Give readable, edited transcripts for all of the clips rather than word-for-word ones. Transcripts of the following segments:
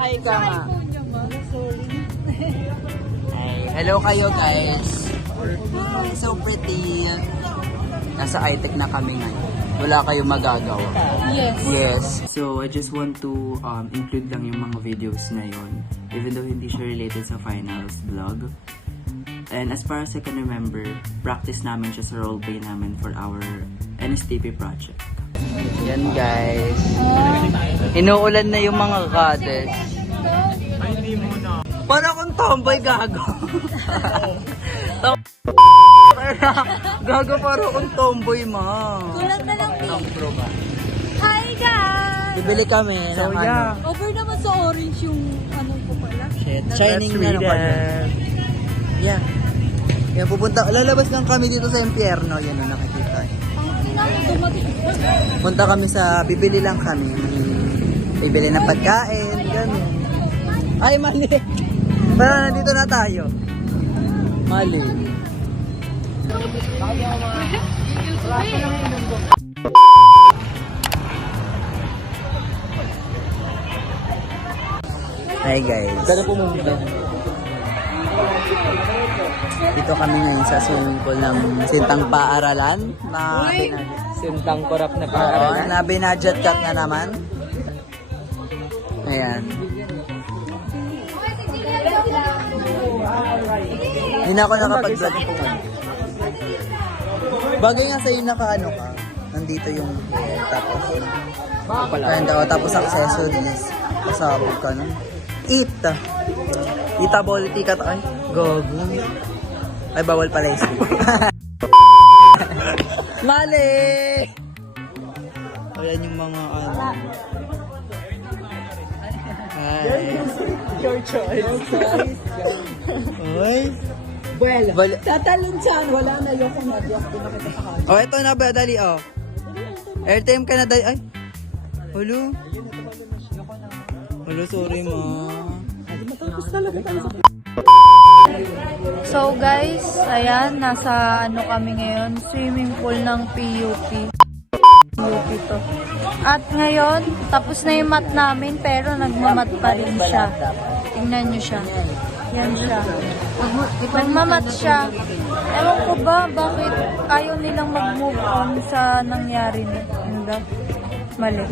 Hi ka nga. Hello kayo guys. Hi, so pretty. Nasa iTech na kami ngayon. Wala kayong magagawa. Yes. So, I just want to include lang yung mga videos na yun. Even though hindi siya related sa finals vlog. And as far as I can remember, practice namin siya sa roleplay namin for our NSTP project. Yan guys. Inuulan na yung mga goddess. Ay, hindi muna. Para akong tomboy gago. Gago para akong tomboy, ma. Kulang na lang ba? Hi guys! Bibili kami ng ano. Over naman sa orange yung ano ko pala. Shit. Shining na naman yun. Yeah. Kaya pupunta, lalabas lang kami dito sa impyerno. Yan ang nakikita. Punta kami sa, bibili lang kami. Bibili ng pagkain, gano'n. Ay, mali. Para nandito na tayo. Mali. Hi guys. Sana pumunta. Dito kami ngayon sa swimming pool ng Sintang Paaralan. Sintang korap na Oo, paaralan. na binadget cut na naman. Ayan. Hindi na ako nakapag-vlog. Bagay nga sa'yo naka-ano ka. Nandito yung tapos. Tapos accessories. Pasabog ka nun. Ita. Ita-bolity ka. Ay, gogo. Ay, bawal pala yung Mali! Ayan yung mga ano. Ay. Your choice. Ay. Well, tatalon siya. Wala na yung kumadiyak. Pinakita sa kanya. Oh, ito na ba? Dali, oh. Airtime ka na, dali. Ay. Hulo. Hulo, sorry, ma. So guys, ayan, nasa ano kami ngayon, swimming pool ng PUP. PUP to. At ngayon, tapos na yung mat namin pero nagmamat pa rin siya. Tingnan nyo siya. Yan siya. Nagmamat siya. Ewan ko ba, bakit ayaw nilang mag-move on sa nangyari na? Hindi. Mali.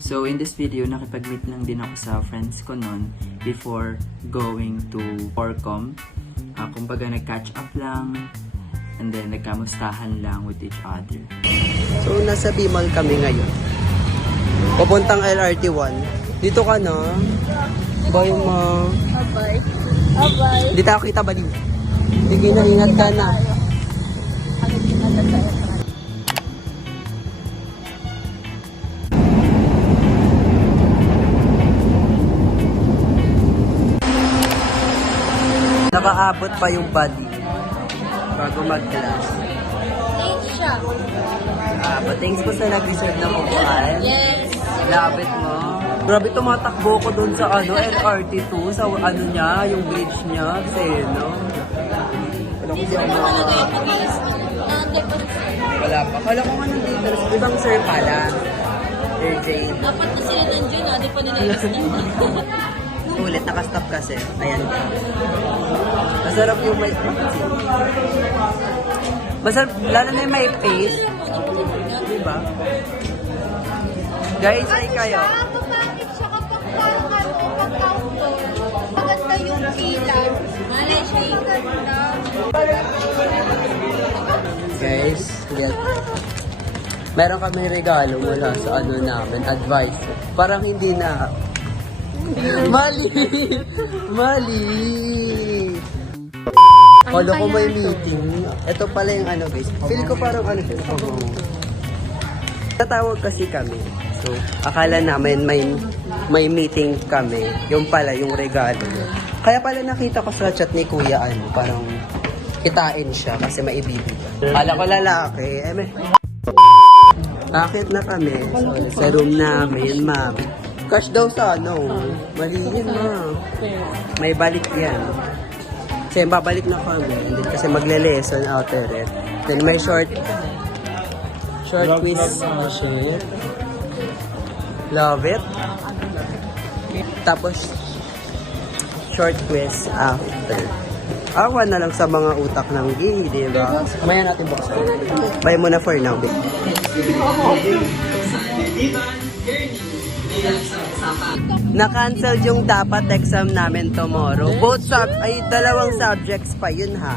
So in this video, nakipag-meet lang din ako sa friends ko noon before going to Orcom. Kumbaga nag-catch up lang and then nagkamustahan lang with each other. So nasa Bimol kami ngayon. Papuntang LRT1. Dito ka na. Bye ma. Bye. Bye. Hindi tayo kita ba dito? Sige na, ingat ka na. Nakaabot pa yung body bago mag-class. Late siya. But thanks po sa nag-reserve ng upuan. Yes. Labit mo. Grabe tumatakbo ko dun sa ano, LRT2, sa ano niya, yung bridge niya, kasi no? Wala pa. Kala ko nga nandito. Ibang sir pala. Sir Jane. Dapat na sila nandiyan di pa nila Ulit, nakastop kasi. Ayan. Masarap yung may... Masarap, lalo na yung may face. Diba? Guys, ay kayo. Bakit siya kapag parang pag-outdoor? Maganda yung ilan. Mali siya yung ganda. Guys, get. Meron kami regalo mula sa ano namin, advice. Parang hindi na. Mali! Mali! Kala ko may meeting. Ito pala yung ano guys. Feel ko parang ano siya. Tatawag kasi kami So, akala namin may meeting kami. Yung pala, yung regalo niya. Kaya pala nakita ko sa chat ni Kuya, parang kitain siya kasi maibibigay. Kala ko lalaki. Bakit na kami? So, sa room namin, ma'am. Crush daw sa mali yun, ma'am. May balik yan. Kasi babalik na kami. And then, kasi magle-lesson outer it. Then may short quiz session. Love it. Tapos, short quiz after. Awa na lang sa mga utak ng gay, di ba? Kamaya natin buksan. Bye muna for now, babe. Na-cancel yung dapat exam namin tomorrow. Dalawang subjects pa yun ha.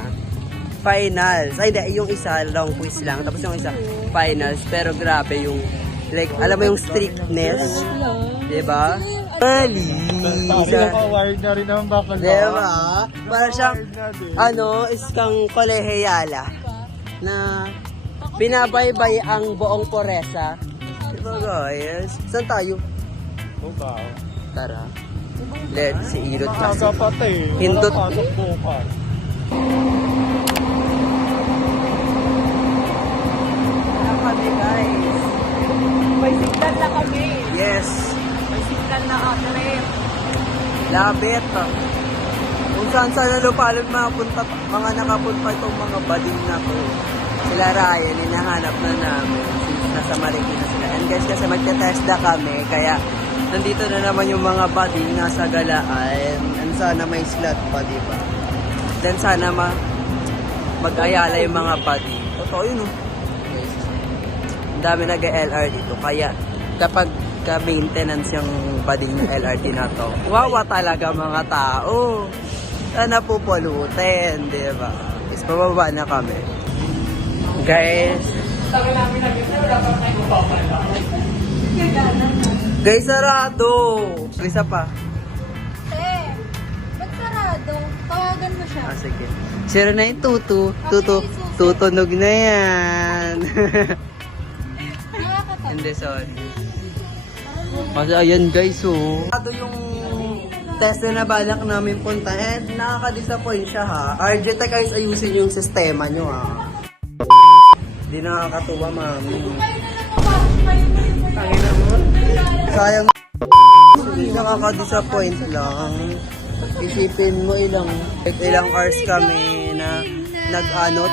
Finals. Ay, yung isa, long quiz lang. Tapos yung isa, finals. Pero grabe yung, like, alam mo yung strictness. Diba? Mali. Wired na rin naman baka Diba? Para siyang, iskang kolehiyala na binabaybay ang buong poresa. Diba guys? Saan tayo? ba? Tara. Let's see, irot kasi. Patay. Hindot. Pasok bukas. Ano kami guys? May signal na kami. Yes. May signal na kami. Labit. Kung saan nalupalot mga nakapunta itong mga bading na to. Sila Ryan, hinahanap na namin. Since nasa Marikina sila. And guys, kasi magte-testa kami. Kaya nandito na naman yung mga bading nasa galaan. And sana may slot pa, diba? Then sana mag-ayala yung mga bading. Totoo yun, Yes. Ang dami nag-LR dito. Kaya kapag ka-maintenance yung bading ng LRT na to, wawa talaga mga tao. Sana pupulutin, diba? Is pababa na kami. Guys. Guys, sarado. Isa pa. Ba't sarado? Tawagan mo siya. Sige. 0922. Tutunog na yan. Hindi, sorry. Kasi ayan guys, Sarado yung test na nabalak namin puntahan. Nakaka-disappoint siya ha. RJ Tech guys, ayusin yung sistema nyo ha. Hindi nakakatuwa, mami. Tangina mo. Sayang. Nakaka-disappoint lang. Isipin mo ilang hours kami na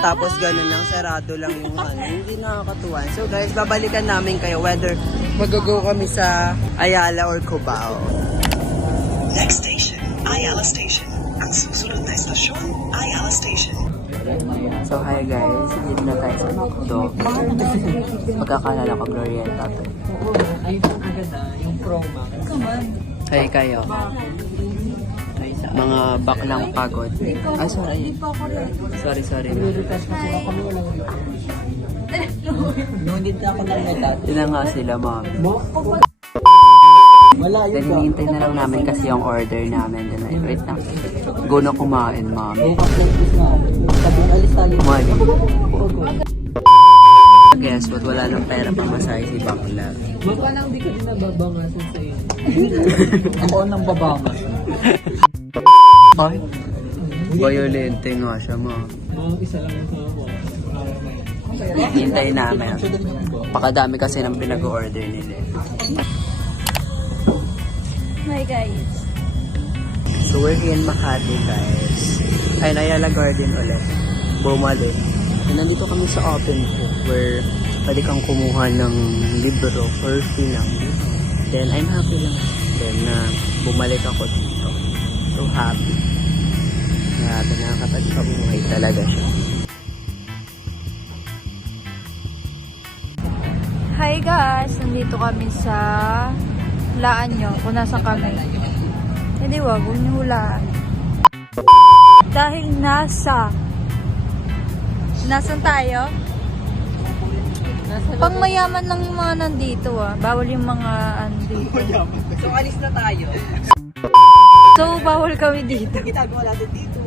tapos ganun lang, sarado lang yung hindi nakakatuwa. So guys, babalikan namin kayo whether mag-go kami sa Ayala or Cubao. Next station, Ayala Station. Ang susunod na estasyon, Ayala Station. So hi guys, dito na tayo sa McDo. Pagkakalala ko Glorieta to. Yung promo. Hi kayo. Mga baklang pagod. Ah, sorry. Sorry. Ngunit na ako ng meta. Yun na nga sila, ma'am. Wala Then hinihintay na lang namin kasi yung order namin. Then like, wait lang. Go na kumain, ma'am. Bukas lang ito na. Sabi, alis tayo. Kumain. Guess what? Wala nang pera pamasahe si Bakla. Baka lang di ka din nababangasan sa iyo. Ako nang babangas. Ay, violente nga siya, ma'am. Mga isa lang yung kawa. Hintay namin. Pakadami kasi ng pinag-order nila. Hi guys. So we're in Makati, guys. Ay, Ayala Garden ulit. Bumalik. And nandito kami sa open book where pwede kang kumuha ng libro for free lang. Then I'm happy lang. Then bumalik ako dito. So happy. Grabe, nakakapagpabuhay talaga siya. Hi guys, nandito kami sa hulaan nyo kung nasa kami. Hindi wag niyo hulaan. Dahil nasan tayo? Pang mayaman lang yung mga nandito Bawal yung mga andito. So, alis na tayo. So, bawal kami dito. Ginagawa natin dito.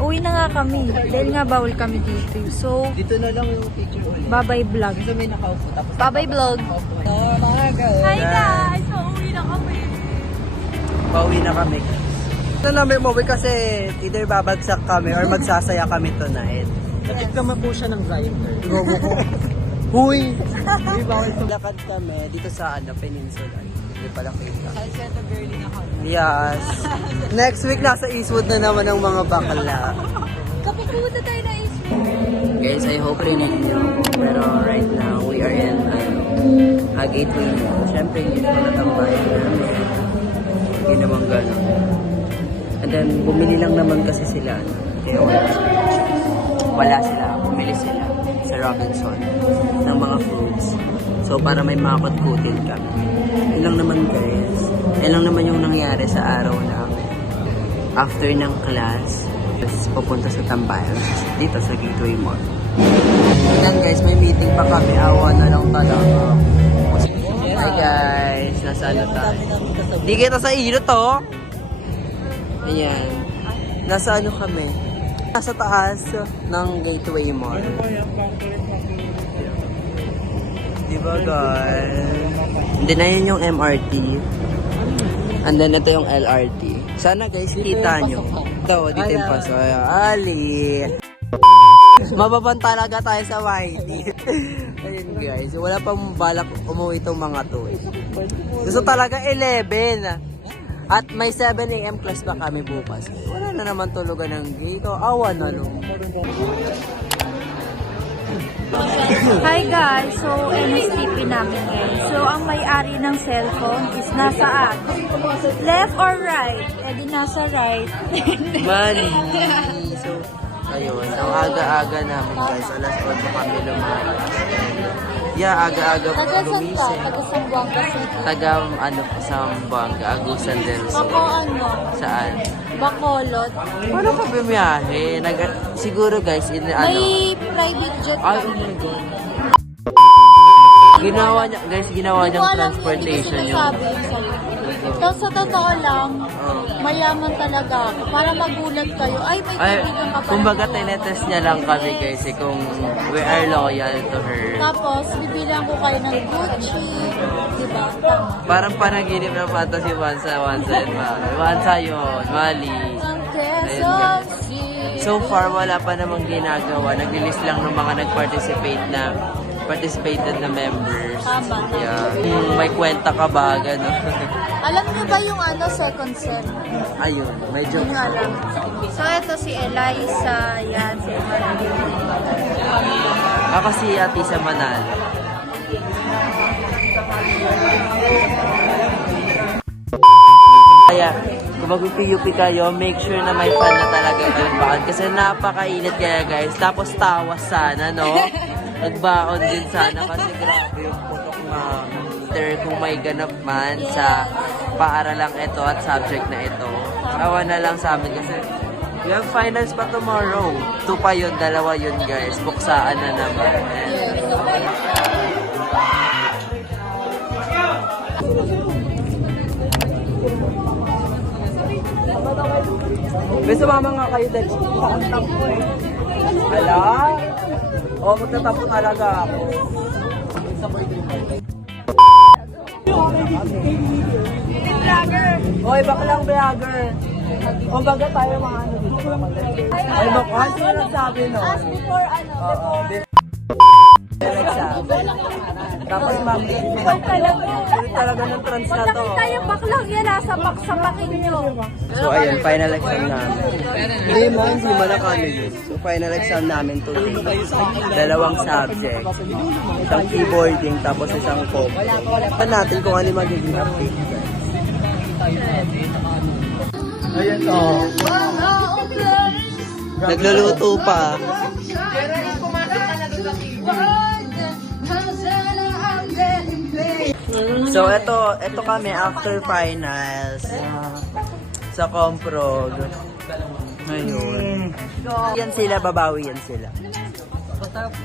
Uwi na nga kami. Dahil nga bawal kami dito. So, Dito na lang yung picture ulit. bye-bye vlog. So, may nakaupo. Tapos, Bye-bye vlog. bye. Hi guys! Pauwi na kami. Pauwi na kami. Ito namin umuwi kasi either babagsak kami or magsasaya kami tonight. Nagkama po siya ng driver. Huy! Hindi ba lakad kami dito sa Peninsula. Hindi pala kita. Yes. Next week nasa Eastwood na naman ang mga bakla. Kapag pumunta tayo na Eastwood. Guys, I hope rinig nyo. Pero right now, we are in Gateway Mall. Siyempre, hindi naman natambayan namin. Hindi naman gano'n. And then, bumili lang naman kasi sila. Kaya wala sila. Bumili sila sa Robinson ng mga fruits. So, para may makakutkutin kami. Yun lang naman guys. Yun lang naman yung nangyari sa araw namin. After ng class, pupunta sa tambayan dito sa Gateway Mall. Yan guys, may meeting pa kami. Awa na lang talaga. Hi guys, nasa ano tayo? Di kita sa ilo to. Ayan. Nasa ano kami? Nasa taas ng Gateway Mall. Diba guys? Hindi na yun yung MRT. And then ito yung LRT. Sana guys, kita nyo. Ito, dito yung paso. Ali! Mababan talaga tayo sa YT. Ayun guys, wala pang balak umuwi itong mga to. Gusto talaga 11. At may 7 AM class pa kami bukas. Wala na naman tulugan ng gate. Awa na no. Hi guys! So, NSTP namin guys. So, ang may-ari ng cellphone is nasaan? Left or right? Eh di nasa right. Mali. So, ayun. Ang aga-aga namin guys. Alas 8 kami lumalas. Yeah, aga-aga Taga saan ka? gumising. Taga Sambuanga City. Taga Sambuanga, Agusan del Sur. Ako ano? Saan? Bacolod. Paano ka bumiyahe? Siguro guys, May private jet Ay, kami. oh my God. Ginawa niya, guys, ginawa Hindi ko niyang alam yun, transportation hindi ko yung... sinasabi yun sa'yo. Tapos sa totoo lang, mayaman talaga ako. Para magulat kayo, ay may Ay, kaibigan ka pala. kumbaga tinetest niya lang kami guys kung we are loyal to her. Tapos, bibilang ko kayo ng Gucci. Diba? Tama. Parang panaginip ng fantasy Wansa and Mali. Wansa yun, Mali. Ang Ayun, guys. sexy. So far, wala pa namang ginagawa. Nag-release lang ng mga participated na members. Tama. Yeah. May kwenta ka ba? Gano'n. Alam niyo ba yung second set? Ayun, medyo... Hindi niyo alam. So, ito si Eliza. Yan, si Maria. Ako si Ate sa Manal. Kaya, kung mag-PUP kayo, make sure na may fan na talaga yung baon. Kasi napakainit kaya guys. Tapos tawas sana, no? Nagbaon din sana kasi grabe yung putok master kung may ganap man sa paaralang ito at subject na ito. Awa na lang sa amin kasi we have finals pa tomorrow. 2 pa yun, 2 yun guys. Buksaan na naman. May sumama nga kayo dahil pakantap ko eh. Ala? O, magtatapo talaga ako. Hoy, baklang vlogger. Kung baga tayo mga ano dito. Ay, bakal sila nagsabi no? As before, Nagsabi. Tapos mami, ulit talaga ng trans na to. Nakita yung baklang yan, nasa paksapakin nyo. So ayun, final exam namin. Hindi man kami yun. So final exam namin today. 2 subjects. Isang keyboarding, tapos isang code. Tignan natin kung ano magiging update. Ayan o. Nagluluto pa. So ito kami after finals sa Comprog. Ayun. Yan sila, babawi yan sila.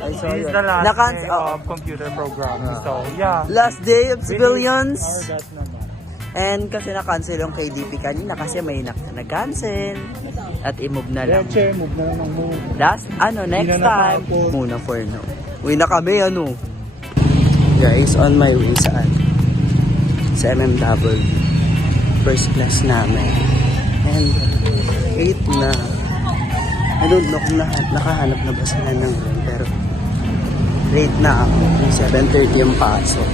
Ay, so, This is yun. the last Nakans- day of computer programming. So, yeah. Last day of civilians. Our that naman. And kasi na-cancel yung KDP kanina kasi may na-cancel. At i-move na lang. Leche, move na lang ng move. Last, next na time. nakapos. Muna for now. Uwi na kami, Guys, on my way saan? MMW. First class namin. And 8 na. I don't know kung nakahanap na ba sila ng room. Pero late na ako. 7:30 yung pasok.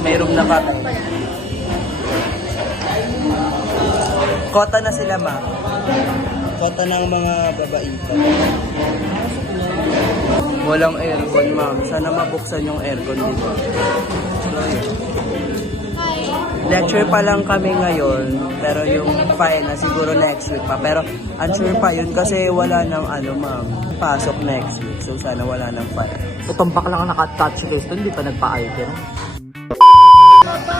May room na kata. Kota na sila, ma. Kota ng mga babaita. Walang aircon, ma'am. Sana mabuksan yung aircon dito. Lecture pa lang kami ngayon, pero yung final siguro next week pa. Pero unsure pa yun kasi wala nang ma'am, pasok next week. So sana wala nang final. So, tumpak lang naka-touch list doon, di pa nagpa-item.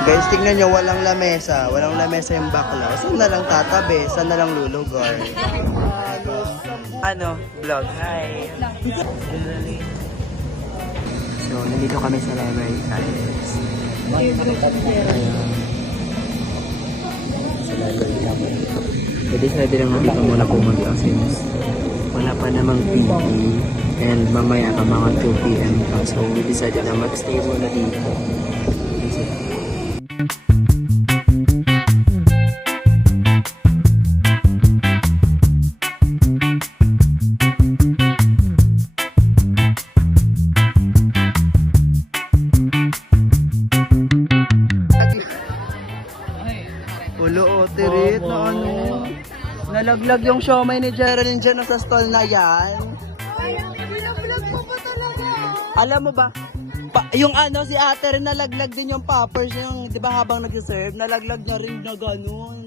Guys, tingnan nyo, walang lamesa. Walang lamesa yung bakla. Saan na lang tatabi? Saan na lang lulugar? Vlog. Hi. So, nandito kami sa library guys. Sa library kami. Pwede sabi lang dito muna pumunta since wala pa namang PE. And mamaya ka mga 2 PM pa. So, we decided na mag-stay muna dito. Ulo, tirit na nalaglag yung siomay ni Geraldine dyan sa stall na yan. Alam mo ba, yung si ate rin nalaglag din yung poppers yung, di ba habang nag-serve, nalaglag niya rin na gano'n.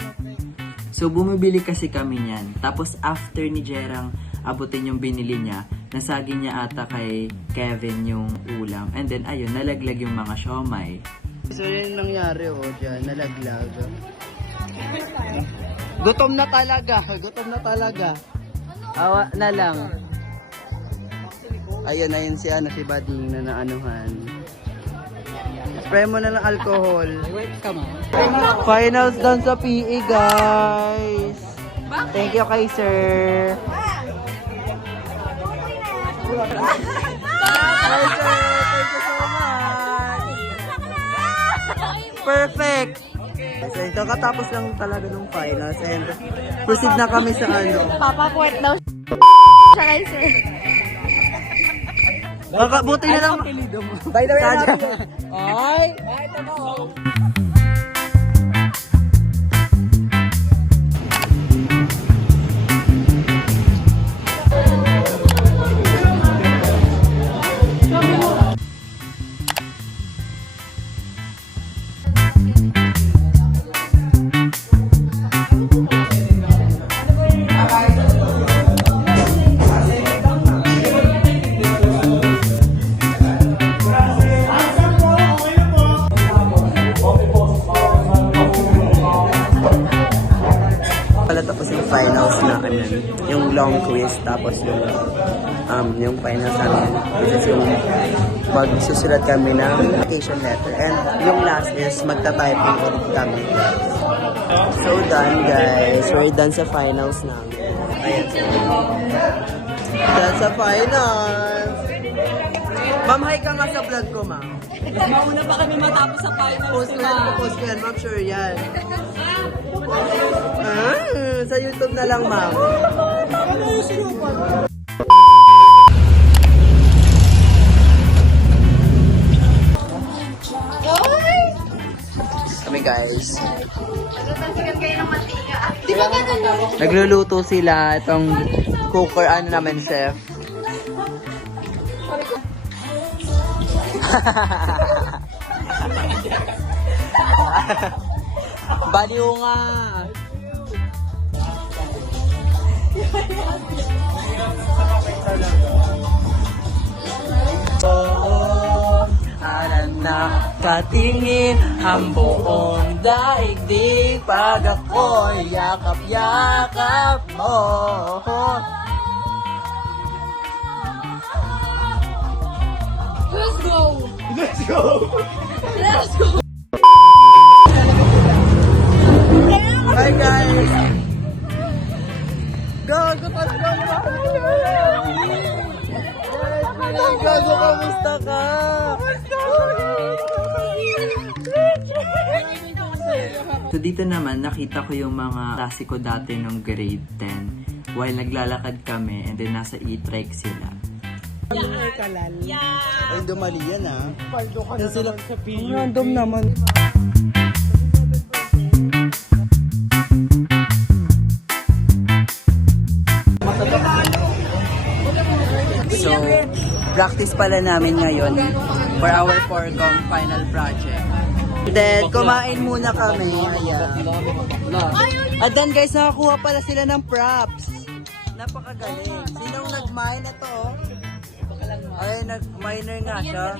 So, bumibili kasi kami niyan. Tapos, after ni Jerang abutin yung binili niya, nasagi niya ata kay Kevin yung ulam. And then, ayun, nalaglag yung mga siomay. So, yun yung nangyari dyan, nalaglag. Gutom na talaga. Awa na lang. Ayun si Bading na naanuhan. Spray mo na ng alcohol. Finals done sa PE, guys. Thank you kay sir. Hi, sir. Thank you so much. Perfect. So, ito katapos lang talaga ng finals and proceed na kami sa Papapuwet daw siya kay sir. Buti na lang. By the way, Sadya. ay, ito mo. Tapos yung finals na yung long quiz, tapos yung finals namin, which is yung magsusulat kami ng application letter, and yung last is magta-typing ulit kami. So done guys, we're done sa finals namin. Ayan, done sa finals. Ma'am, hi ka nga sa vlog ko, ma'am. Mauna pa kami matapos sa finals. Post ko yan, ma'am, sure yan. Sa YouTube na lang, ma'am. Kami guys. Nagluluto sila itong cooker, naman, chef. Baliw nga. Alam na katingin ang buong daigdig pag ako'y yakap-yakap mo. Let's go! Hi guys! Go! Talaga! Gago, kamusta ka? So dito naman, nakita ko yung mga klase ko dati nung grade 10 while naglalakad kami and then nasa e-trike sila. Ay, dumali yan ah. Kasi sila, random naman. So, practice pala namin ngayon for our Forcom final project. Then, kumain muna kami. Ayan. At then guys, nakakuha pala sila ng props. Napakagaling. Sinong nag-mine ito? Oh? Ay, nag-miner nga siya.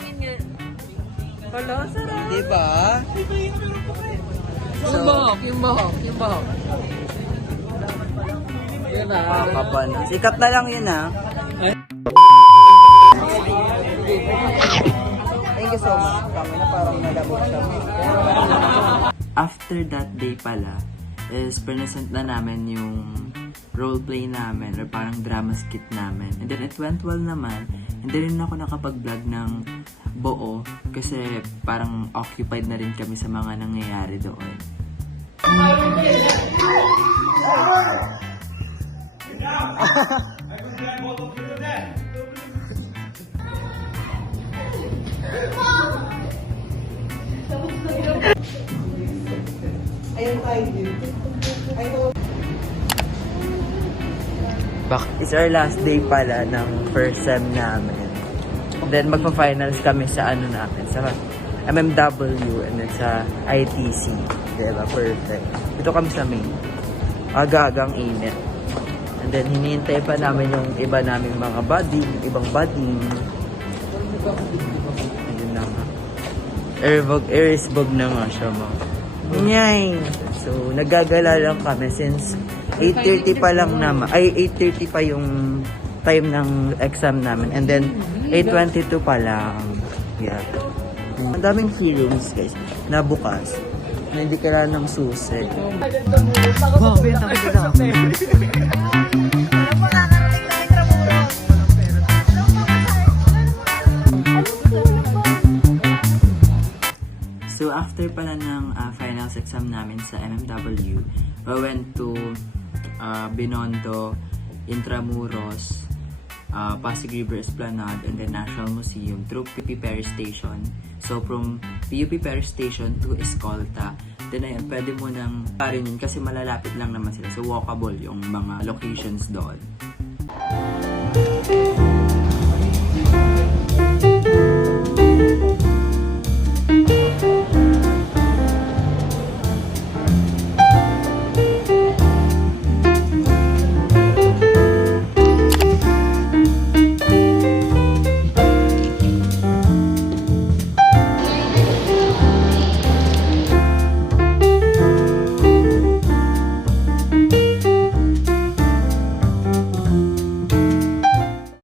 Hala, sarap. Diba? Yung bahok. Yun na. Kakapan. Sikat na lang yun ah. Thank you so much. Kami na parang nalabog siya. After that day pala, is present na namin yung roleplay namin or parang drama skit namin. And then it went well naman. Hindi rin ako nakapag-vlog ng buo kasi parang occupied na rin kami sa mga nangyayari doon. It's our last day pala ng first sem namin. Then magpa-finals kami sa ano namin, sa MMW and then sa ITC. Diba? Perfect. Ito kami sa main. Aga-agang init. And then hinihintay pa namin yung iba naming mga buddy, ibang buddy. Ayun na nga. Erisbog na nga siya mga. Nyay! So, nagagala lang kami since 8:30 pa lang naman. Ay, 8:30 pa yung time ng exam namin. And then, 8:22 pa lang. Yeah. Ang daming feelings, guys, na bukas. Na hindi kailangan ng susi. So after pala ng finals exam namin sa MMW, we went to Binondo, Intramuros, Pasig River Esplanade, and the National Museum through PUP Perry Station. So from PUP Perry Station to Escolta, then ayun, pwede mo nang parin yun kasi malalapit lang naman sila. So walkable yung mga locations doon.